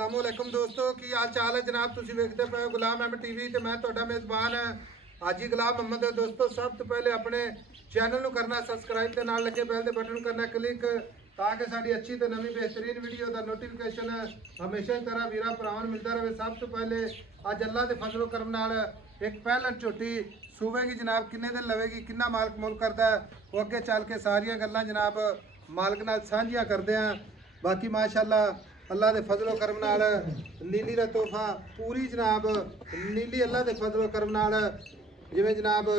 अस्सलामुअलैकुम दोस्तों की हाल चाल है जनाब। तुसी वेखदे पे गुलाम अहमद टीवी ते मैं तुहाडा मेज़बान है हाजी गुलाम अहमद। दोस्तों सब तो पहले अपने चैनल नूं करना सब्सक्राइब ते नाल लगे बैल दे बटन नूं करना क्लिक ताकि साडी अच्छी ते नवी बेहतरीन वीडियो दा नोटिफिकेशन हमेशा ही तरह वीरा भरावां नूं मिलदा रहे। सब तो पहले अज अल्लाह दे फजलो करम नाल एक पहलन झोटी सूवेगी जनाब। किन्ने दिन लवेगी, किन्ना मालक मुल करदा है, वो अगे चल के सारियां गल्लां जनाब मालक नाल सांझियां करदे हैं। बाकी माशाअल्लाह अल्लाह दे फजलो करम नाल नीली दा तोहफा पूरी जनाब नीली अल्लाह दे फजलो करम नाल जिवें जनाब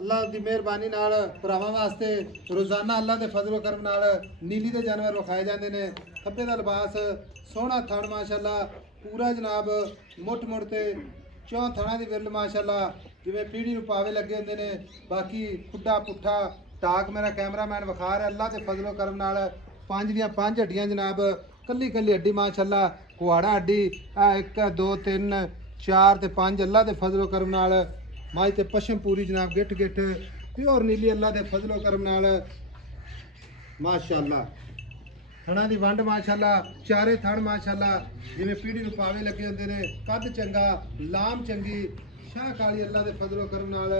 अल्लाह दी मेहरबानी नाल भरावां वास्ते रोज़ाना अल्लाह दे फजलो करम नाल नीली दे जानवर विखाए जांदे ने। खब्बे दा लिबास सोहना थण माशाअल्लाह पूरा जनाब मुठ मुड़ ते चौं थणा दी विरल माशाअल्लाह जिवें पीढ़ी नूं पावे लगे हुंदे ने। बाकी खुड्डा पुट्ठा टाक मेरा कैमरामैन विखा रहा अल्लाह दे फजलो करम नाल पांच दियां पांच हड्डियां जनाब कल्ली कल्ली हड्डी माशाअल्लाह कुहाड़ा हड्डी एक दो तीन चार ते पांच अल्लाह दे फजलो करम नाल माई ते पशम पूरी जनाब गिठ गिठ प्योर नीली अल्लाह दे फजलो करम नाल माशाअल्लाह। थणा दी वंड माशाअल्लाह चारे थण माशाअल्लाह जिवें पीढ़ी नूं पावे लगे हुंदे ने। कद चंगा लाम चंगी शाह काली अल्लाह दे फजलो करम नाल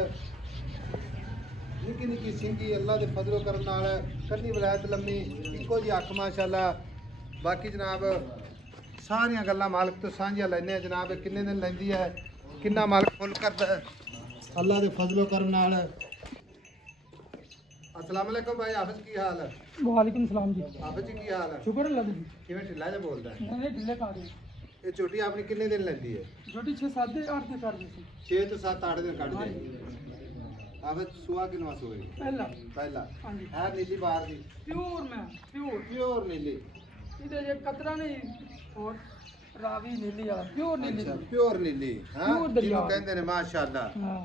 निक्की निक्की सिंगी अल्लाह दे फजलो करम नाल कन्नी वलायत लम्मी इक्को जी अख माशाअल्लाह। बाकी जनाब सारियां गल्लां मालक तो सांझियां लैने जनाब किन्ने दिन लैंदी है किन्ना मालक फुल करदा है अल्लाह दे फजलो करम नाल। अस्सलाम वालेकुम भाई हाफिज की हाल है? वालेकुम सलाम जी। हाफिज जी की हाल है? शुक्र अल्लाह दी। किवें ढिल्ला जा बोलदा है? नहीं ढिले कर दे। ये छोटी आपने किन्ने दिन लैंदी है? छोटी 6-7 दिन 8 दिन कर दी सी। 6 तो 7 8 दिन कट जाए। हाफिज सुआ किनवा सोए? पहला पहला हां जी है नीली बाहर दी प्योर में प्योर नीली इधर ये कतरा नहीं और रावी नीली वाला प्योर नीली। अच्छा प्योर नीली हां जिन्हों कहंदे ने माशाअल्लाह। हां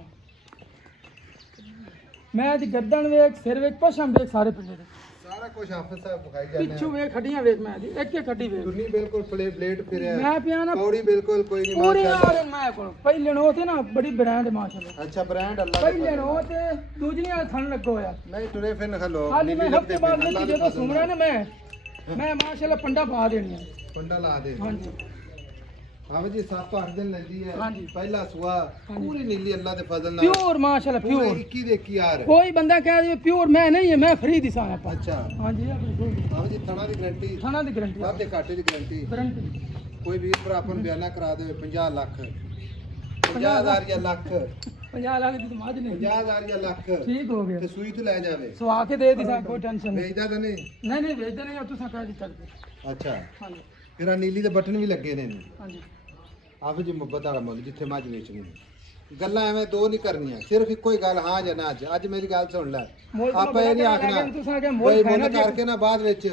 मैं दी गर्दन वेख सिर वेख पशम वेख सारे पिंडे दे सारा कुछ हाफिज साहब दिखाई जाने पिछू वेख खड्डियां वेख मैं दी एक एक खड्डी वेख दुनी बिल्कुल ब्लेड फिरया मैं पिया ना पौड़ी बिल्कुल कोई नहीं पूरी माशाअल्लाह। और मैं को पहले नो थे ना बड़ी ब्रांड माशाअल्लाह। अच्छा ब्रांड अल्लाह का पहले नो ते दूसरी वाला थन लगो होया नहीं टुरे फिर न खलो खाली मैं नीली हफ्ते बाद में जो सुन रहा ना मैं माशाल्लाह पंडा पा देनी है। पंडा ला दे हां जी हां जी 7-8 दिन लगी है। हां जी पहला सुआ पूरी नीली अल्लाह दे फजल नाल प्योर माशाल्लाह प्योर 21 दे 21 यार कोई बंदा कह दे प्योर मैं नहीं है मैं फ्री दिसाना पा। अच्छा हां जी हां जी थना दी गारंटी थाना दी गारंटी वादे घाटे दी गारंटी कोई वीर भरा अपन बयाना करा दे 50 लाख 50000 या लाख 50 लाख दी माज नहीं 50000 या लाख ठीक हो गया ते सुई तो ले जावे सवा के दे दिसा कोई टेंशन नहीं। बेचदा तो नहीं? नहीं भेजदा नहीं और तुसा कह दी तक। अच्छा हां जी फिर नीली दे बटन भी लगे ने हां जी आप जी मुहब्बत वाला मुल जिथे मज बेचनी गल्लां एवें दो नहीं करनियां सिर्फ इक्को ही गल हां जां ना अज मेरी गल सुन ले ਆਪਾਂ ਇਹ ਨਹੀਂ ਆਖਣਾ ਕੋਈ ਮੁੱਲ ਕਰਕੇ ਨਾ ਬਾਅਦ ਵਿੱਚ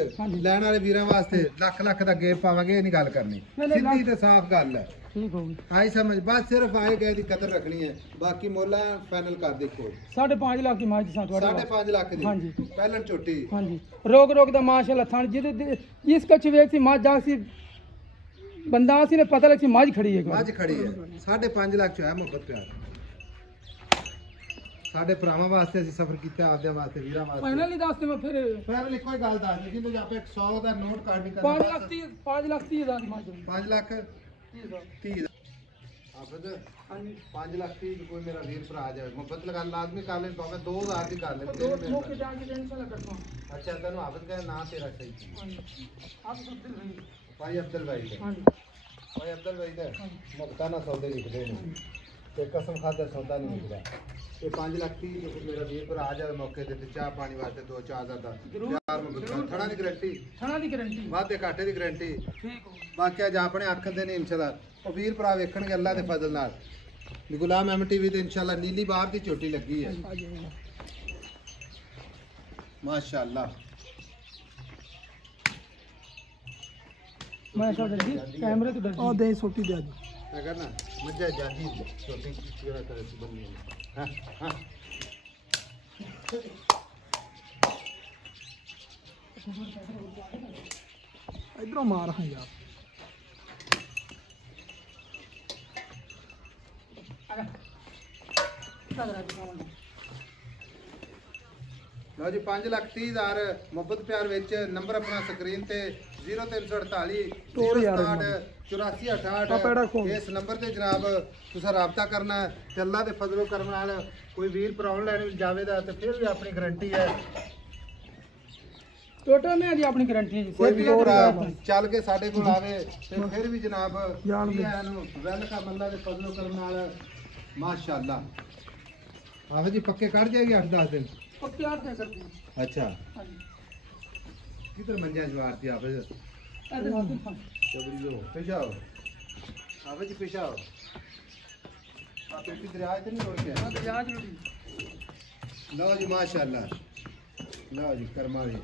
ਲੈਣ ਵਾਲੇ ਵੀਰਾਂ ਵਾਸਤੇ ਲੱਖ ਲੱਖ ਦਾ ਗੇਪ ਪਾਵਾਂਗੇ ਇਹ ਨਹੀਂ ਗੱਲ ਕਰਨੀ ਸਿੱਧੀ ਤੇ ਸਾਫ਼ ਗੱਲ ਹੈ ठीक हो गई ਆਈ ਸਮਝ ਬਸ ਸਿਰਫ ਆਏ ਗਏ ਦੀ ਕਦਰ ਰੱਖਣੀ ਹੈ ਬਾਕੀ ਮੁੱਲ ਫਾਈਨਲ ਕਰ ਦੇਖੋ 5.5 लाख की माज दिसा ਤੁਹਾਡੇ 5.5 ਲੱਖ ਦੀ हां जी ਪਹਿਲਨ ਝੋਟੀ हां जी रोग रोग दा माशाल्लाह थान जिस कछ वेख सी माज जा सी बंदा सी ने पता लग सी माज खड़ी है ਮੱਝ ਖੜੀ ਹੈ 5.5 ਲੱਖ ਚ ਹੈ ਮੁਹੱਬਤ ਪਿਆਰ ਸਾਡੇ ਭਰਾਵਾਂ ਵਾਸਤੇ ਅਸੀਂ ਸਫ਼ਰ ਕੀਤਾ ਆਪਦਿਆਂ ਵਾਸਤੇ ਵੀਰਾਂ ਵਾਸਤੇ फाइनली ਦੱਸ ਦੇ ਮੈਂ ਫਿਰ ਫਾਈਨਲ ਇੱਕੋ ਹੀ ਗੱਲ ਦੱਸ ਦੇ ਜਿੰਦੇ ਆਪੇ 100 ਦਾ ਨੋਟ ਕਾਰਡ ਨਹੀਂ 5 ਕਰਨਾ ਲੱਖ 30 ਹਜ਼ਾਰ ਦੀ ਮਾਜ 5 ਲੱਖ 30 ਆਪਦ हां जी 5 ਲੱਖ 30 ਕੋਈ ਮੇਰਾ ਵੀਰ ਭਰਾ ਜਾਵੇ ਮੁਹੱਬਤ ਲਗਾ ਲਾਜ਼ਮੀ ਕਰ ਲੈ ਭਾਵੇਂ 2000 ਦੀ ਕਰ ਲੈ दो मौके जा के टेंशन ना करता हूं। ਅੱਛਾ ਤੈਨੂੰ ਹਾਫਿਜ਼ ਕਹੇ ਨਾਂ ਤੇਰਾ ਸਹੀ हां जी आप सब दिल भाई ਭਾਈ ਅਬਦੁਲ ਭਾਈ ਦਾ हां जी ਭਾਈ ਅਬਦੁਲ ਭਾਈ ਦਾ ਮੁਹੱਬਤਾਂ ਨਾਲ ਸੌਦੇ ਲਿਖਦੇ ਨੇ ਤੇ ਕਸਮ ਖਾਦਾ ਸੌਦਾ ਨਹੀਂ ਲਿਖਦਾ। ਇਹ 5 ਲੱਖ 30 ਮੇਰਾ ਵੀਰ ਭਰਾ ਆ ਜਾਵੇ ਮੌਕੇ ਤੇ ਚਾਹ ਪਾਣੀ ਵਾਸਤੇ 2-4 ਦਾ ਯਾਰ ਮੁਹੱਬਤ ਥਣਾ ਦੀ ਗਾਰੰਟੀ थाना दी गारंटी ਵਾਧੇ ਘਾਟੇ ਦੀ ਗਾਰੰਟੀ ठीक हो ਬਾਕੀ ਅੱਜ ਆਪਣੇ ਅੱਖ ਦੇ ਨੇ ਇਨਸ਼ਾਅੱਲਾ ਉਹ ਵੀਰ ਭਰਾ ਵੇਖਣਗੇ ਅੱਲਾਹ ਦੇ ਫਜ਼ਲ ਨਾਲ ਗੁਲਾਮ ਅਹਿਮਦ ਟੀਵੀ ਤੇ ਇਨਸ਼ਾਅੱਲਾ ਨੀਲੀ ਬਾਹਰ ਦੀ ਚੋਟੀ ਲੱਗੀ ਹੈ ਮਾਸ਼ਾਅੱਲਾ। मैं सब डर कैमरे तो डर और दे सोटी दे अगर ना मजा जाती छोटी किसी तरह से बनी हां हां इधरों मार हां यार लो जी 5 ਲੱਖ 30 ਹਜ਼ਾਰ ਮੁਹੱਬਤ ਪਿਆਰ ਵਿੱਚ ਨੰਬਰ ਆਪਣਾ ਸਕਰੀਨ ਤੇ 0348 ਤੋੜ ਯਾਰ 067 ਆ ਪੈੜਾ ਖੋਲ। 84 ਇਸ ਨੰਬਰ ਤੇ ਜਨਾਬ ਤੁਸੀਂ ਰਾਬਤਾ ਕਰਨਾ ਹੈ ਤੇ ਅੱਲਾ ਦੇ ਫਜ਼ਲੋ ਕਰਮ ਨਾਲ ਕੋਈ ਵੀਰ ਪ੍ਰੋਬਲਮ ਲੈਣ ਜਾਵੇ ਦਾ ਤੇ ਫਿਰ ਵੀ ਆਪਣੀ ਗਾਰੰਟੀ ਹੈ। ਟੋਟਲ ਮੈਂ ਦੀ ਆਪਣੀ ਗਾਰੰਟੀ ਹੈ ਜੀ ਕੋਈ ਵੀ ਸਿਰਫ ਤੋੜ ਭਰਾ ਦਾ ਚੱਲ ਕੇ ਸਾਡੇ ਕੋਲ ਆਵੇ ਤੇ ਫਿਰ ਵੀ ਜਨਾਬ ਜਾਣ ਦੇ। ਇਹਨੂੰ ਵੈਲਕਮ ਅੱਲਾ ਦੇ ਫਜ਼ਲੋ ਕਰਮ ਨਾਲ ਮਾਸ਼ਾਅੱਲਾ। ਆਵੇ ਜੀ ਪੱਕੇ ਕਰ ਜਾਏਗੀ 8-10 ਦਿਨ। ਪੱਕੇ ਆਟ ਦੇ ਸਕਦੇ ਹਾਂ। ਅੱਛਾ ਹਾਂਜੀ किधर मंजा जवारती आप ਇਹਦੇ ਨਾਲ ਤਾਂ चबड़ियो पेश आओ आप जी पेश आओ आप पेटी दरिया तो नहीं रोड ਹਾਂ के ਤੇ ਯਾਦ ਨਹੀਂ लो जी माशाल्लाह लो जी कर्मा जी